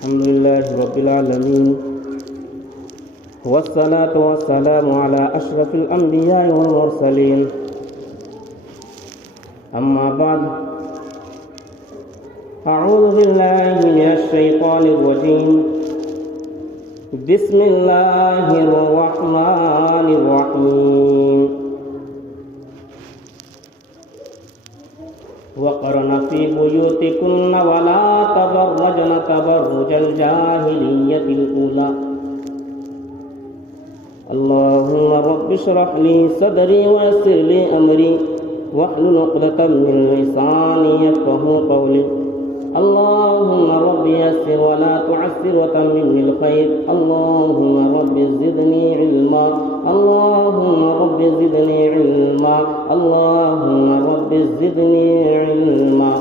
الحمد لله رب العالمين والصلاة والسلام على أشرف الأنبياء والمرسلين أما بعد أعوذ بالله من الشيطان الرجيم بسم الله الرحمن الرحيم وقرن في بيوتكن ولا تبرجن تبرج الجاهلية الأولى اللهم رب اشرح لي صدري ويسر لي أمري واحلل عقدة من لساني يفقهوا قولي اللهم رب يسر ولا تعسر وتمم الخير اللهم رب زدني علما اللهم رب زدني علما اللهم رب زدني علما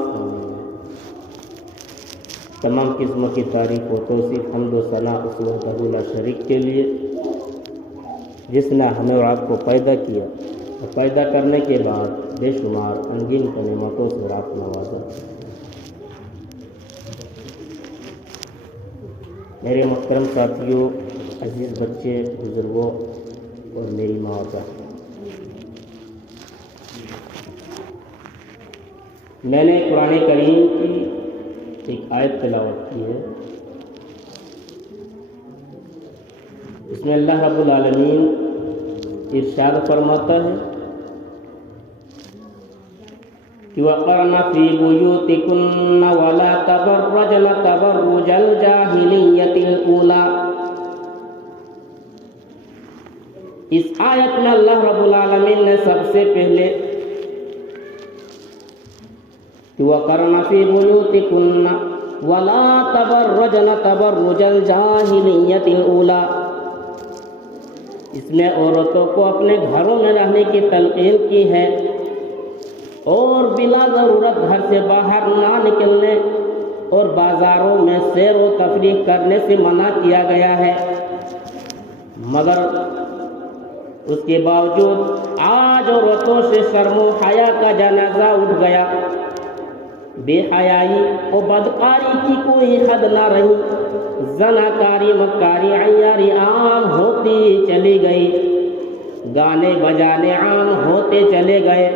تمام قسم کی تعریف و توصیف حمد و ثنا اس وحدہ لا شریک کے لیے جس نے ہمیں اور آپ کو پیدا کیا اور پیدا کرنے کے بعد بے شمار انگین نعمتوں سے آپ نوازا. میرے محترم ساتھیوں، عزیز بچے، بزرگوں اور میری ماں اور بہن، میں نے قرآن کریم کی ایک آیت تلاوت کی ہے. اس میں اللہ رب العالمین ارشاد فرماتا ہے کہ وَقَرْنَ فِي بُيُوتِكُنَّ وَلَا تَبَرَّجْنَ تَبَرُّجَ الْجَاهِلِيَّةِ الْأُولَى. اس آیت میں اللہ رب العالمین نے سب سے پہلے کہ وَقَرْنَ فِي بُيُوتِكُنَّ وَلَا تَبَرَّجْنَ تَبَرُّجَ الْجَاهِلِيَّةِ الْأُولَى، اس میں عورتوں کو اپنے گھروں میں رہنے کی تلقین کی ہے اور بلا ضرورت گھر سے باہر نہ نکلنے اور بازاروں میں سیر و تفریح کرنے سے منع کیا گیا ہے. مگر اس کے باوجود آج عورتوں سے شرم و حیا کا جنازہ اٹھ گیا. بے حیائی اور بدکاری کی کوئی حد نہ رہی. زناکاری، مکاری، عیاری عام ہوتی چلی گئی. گانے بجانے عام ہوتے چلے گئے،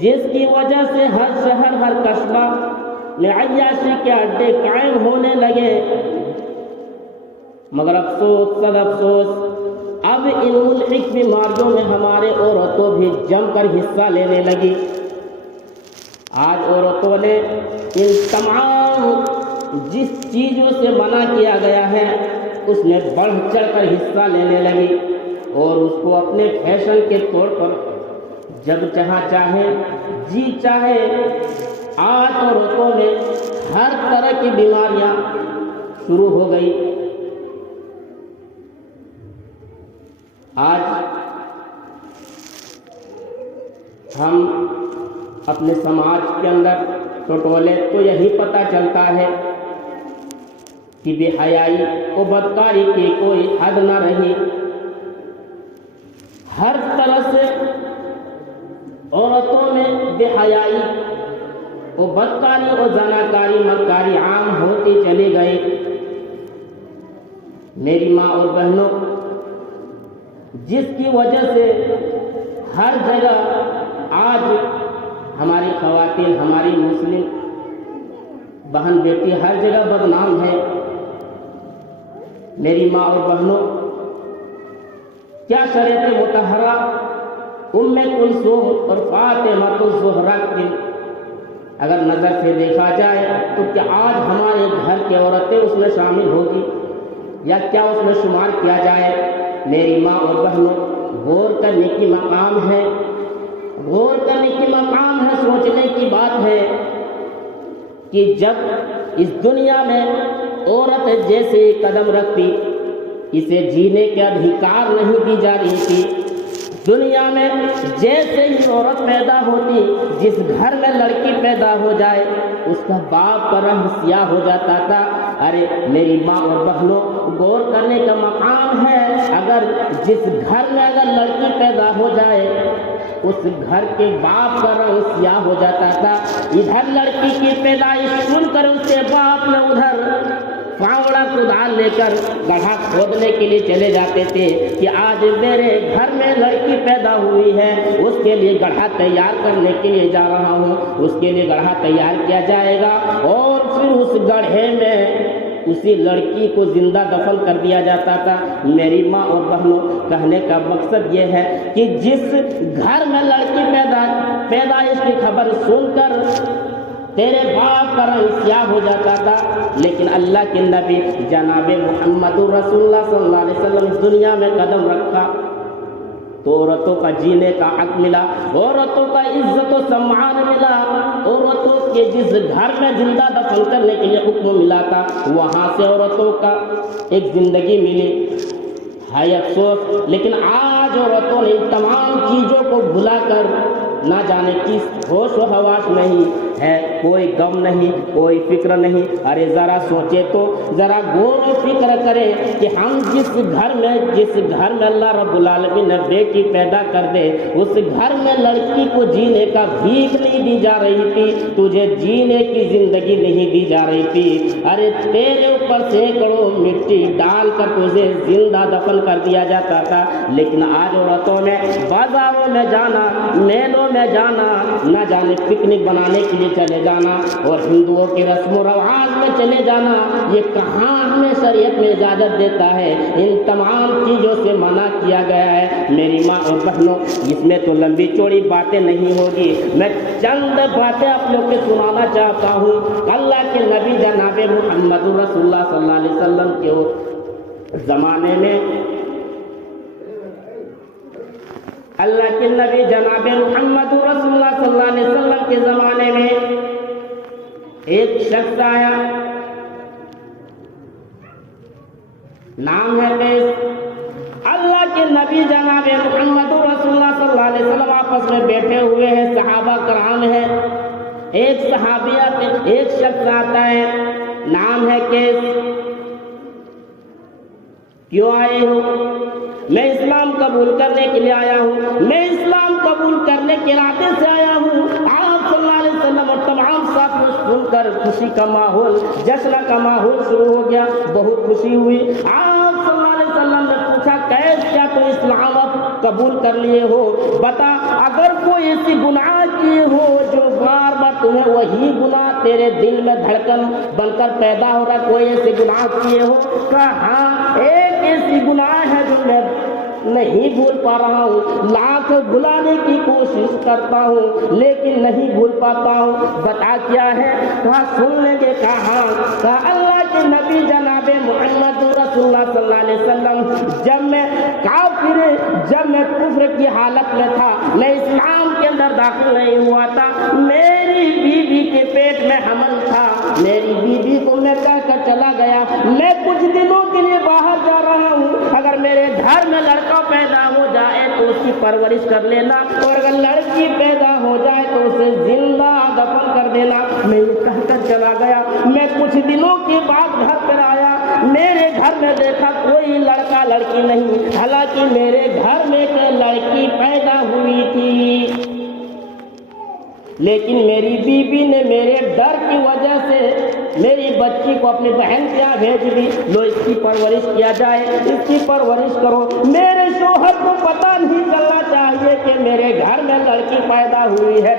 جس کی وجہ سے ہر شہر، ہر قصبہ میں عیاشی کے اڈے قائم ہونے لگے. مگر افسوس، صد افسوس، اب ان ملحق بیماریوں میں ہمارے عورتوں بھی جم کر حصہ لینے لگی. آج عورتوں نے ان تمام جس چیزوں سے منع کیا گیا ہے اس میں بڑھ چڑھ کر حصہ لینے لگی اور اس کو اپنے فیشن کے طور پر جب جہاں چاہے جی چاہے. آج عورتوں میں ہر طرح کی بیماریاں شروع ہو گئی. آج ہم اپنے سماج کے اندر ٹٹولے تو یہی پتہ چلتا ہے کہ بے حیائی و بدکاری کی کوئی حد نہ رہی. ہر طرح سے عورتوں میں بے حیائی و بدکاری و زناکاری، مکاری عام ہوتی چلی گئی. میری ماں اور بہنوں، جس کی وجہ سے ہر جگہ آج ہماری خواتین، ہماری مسلم بہن بیٹی ہر جگہ بدنام ہے. میری ماں اور بہنوں، کیا شریعت مطہرہ ام کلثوم اور فاطمہ الزہرا کی اگر نظر سے دیکھا جائے تو کیا آج ہمارے گھر کی عورتیں اس میں شامل ہوگی یا کیا اس میں شمار کیا جائے؟ میری ماں اور بہنوں، غور کرنے کی مقام ہے، غور کرنے کی مقام ہے، سوچنے کی بات ہے کہ جب اس دنیا میں عورت جیسے قدم رکھتی اسے جینے کے ادھیکار نہیں دی جا رہی تھی. دنیا میں جیسے ہی عورت پیدا ہوتی، جس گھر میں لڑکی پیدا ہو جائے اس کا باپ کا رنگ سیاہ ہو جاتا تھا. ارے میری ماں اور بہنوں، غور کرنے کا مقام ہے، اگر جس گھر میں اگر لڑکی پیدا ہو جائے اس گھر کے باپ کا رنگ سیاہ ہو جاتا تھا. ادھر لڑکی کی پیدائش سن کر اس کے باپ نے ادھر لے کر گڑھا کھودنے کے لیے چلے جاتے تھے کہ آج میرے گھر میں لڑکی پیدا ہوئی ہے، اس کے لیے گڑھا تیار کرنے کے لیے جا رہا ہوں۔ اس کے لیے گڑھا تیار کیا جائے گا اور پھر اس گڑھے میں اسی لڑکی کو زندہ دفن کر دیا جاتا تھا۔ میری ماں اور بہنوں، کہنے کا مقصد یہ ہے کہ جس گھر میں لڑکی پیدائش کی خبر سن کر تیرے باپ کا رنگ سیاہ ہو جاتا تھا، لیکن اللہ کے نبی جناب محمد رسول اللہ صلی اللہ علیہ وسلم اس دنیا میں قدم رکھا تو عورتوں کا جینے کا حق ملا، عورتوں کا عزت و سمان ملا، عورتوں کے جس گھر میں زندہ دفن کرنے کے لیے حکم ملا تھا وہاں سے عورتوں کا ایک زندگی ملی۔ ہے افسوس، لیکن آج عورتوں نے ان تمام چیزوں کو بھلا کر نہ جانے کس ہوش و حواس نہیں ہے، کوئی غم نہیں، کوئی فکر نہیں۔ ارے ذرا سوچے تو، ذرا غور و فکر کرے کہ ہم جس گھر میں اللہ رب العالمین نے بیٹی پیدا کر دے، اس گھر میں لڑکی کو جینے کا بھیک نہیں دی جا رہی تھی، تجھے جینے کی زندگی نہیں دی جا رہی تھی۔ ارے تیرے اوپر سینکڑوں مٹی ڈال کر تجھے زندہ دفن کر دیا جاتا تھا، لیکن آج عورتوں نے بازاروں میں جانا، میلوں میں جانا، نہ جانے پکنک بنانے کے لیے چلے جانا اور ہندوؤں کے رسم و رواج میں چلے جانا، یہ کہاں ہمیں شریعت میں اجازت دیتا ہے؟ ان تمام چیزوں سے منع کیا گیا ہے۔ میری ماں اور بہنوں، اس میں تو لمبی چوڑی باتیں نہیں ہوگی، میں چند باتیں آپ لوگ کو سنانا چاہتا ہوں۔ اللہ کے نبی جناب محمد رسول اللہ صلی اللہ علیہ وسلم کے زمانے میں، اللہ کے نبی جناب محمد رسول اللہ صلی اللہ علیہ وسلم کے زمانے میں ایک شخص آیا، نام ہے قیس۔ اللہ کے نبی جناب محمد رسول اللہ صلی اللہ علیہ وسلم آپس میں بیٹھے ہوئے ہیں، صحابہ کرام ہیں۔ ایک شخص آتا ہے، نام ہے قیس۔ کیوں آئے ہو؟ میں اسلام قبول کرنے کے لیے آیا ہوں، میں اسلام قبول کرنے کے ارادے سے آیا ہوں۔ آپ صلی اللہ علیہ وسلم اور تمام ساتھ سن کر خوشی کا ماحول، جشن کا ماحول شروع ہو گیا، بہت خوشی ہوئی۔ آپ صلی اللہ علیہ وسلم نے پوچھا، کیسے کیا تو اسلام قبول کر لیے ہو؟ بتا، اگر کوئی ایسی گناہ کیے ہو جو بار بار تمہیں وہی گناہ تیرے دل میں دھڑکن بن کر پیدا ہو رہا، کوئی ایسی گناہ کیے ہو؟ کہا ہاں، ایک ایسی گناہ ہے جو میں نہیں بھول پا رہا ہوں، لاکھ بھلانے کی کوشش کرتا ہوں لیکن نہیں بھول پاتا ہوں۔ بتا کیا ہے؟ کہا سن لیں گے۔ کہا اللہ کے نبی جناب محمد رسول اللہ صلی اللہ علیہ وسلم، جب میں کفر کی حالت میں تھا، میں اسلام کے اندر داخل نہیں ہوا تھا، میری بیوی کے پیٹ میں حمل تھا، میری بیوی کو میں کہہ کر چلا گیا میں کچھ دنوں کے لیے باہر جا رہا ہوں، اگر میرے گھر میں لڑکا پیدا ہو جائے تو اس کی پرورش کر لینا، اور اگر لڑکی پیدا ہو جائے تو اسے زندہ دفن کر دینا۔ میں یہ کہہ کر چلا گیا، میں کچھ دنوں کے بعد گھر پر آیا، میرے گھر میں دیکھا کوئی لڑکا لڑکی نہیں، حالانکہ میرے گھر میں ایک لڑکی پیدا ہوئی تھی، لیکن میری بیوی نے میرے ڈر کی وجہ سے میری بچی کو اپنی بہن کے یہاں بھیج دی، لو اس کی پرورش کیا جائے، اس کی پرورش کرو۔ میرے شوہر کو پتہ نہیں چلنا چاہیے کہ میرے گھر میں لڑکی پیدا ہوئی ہے۔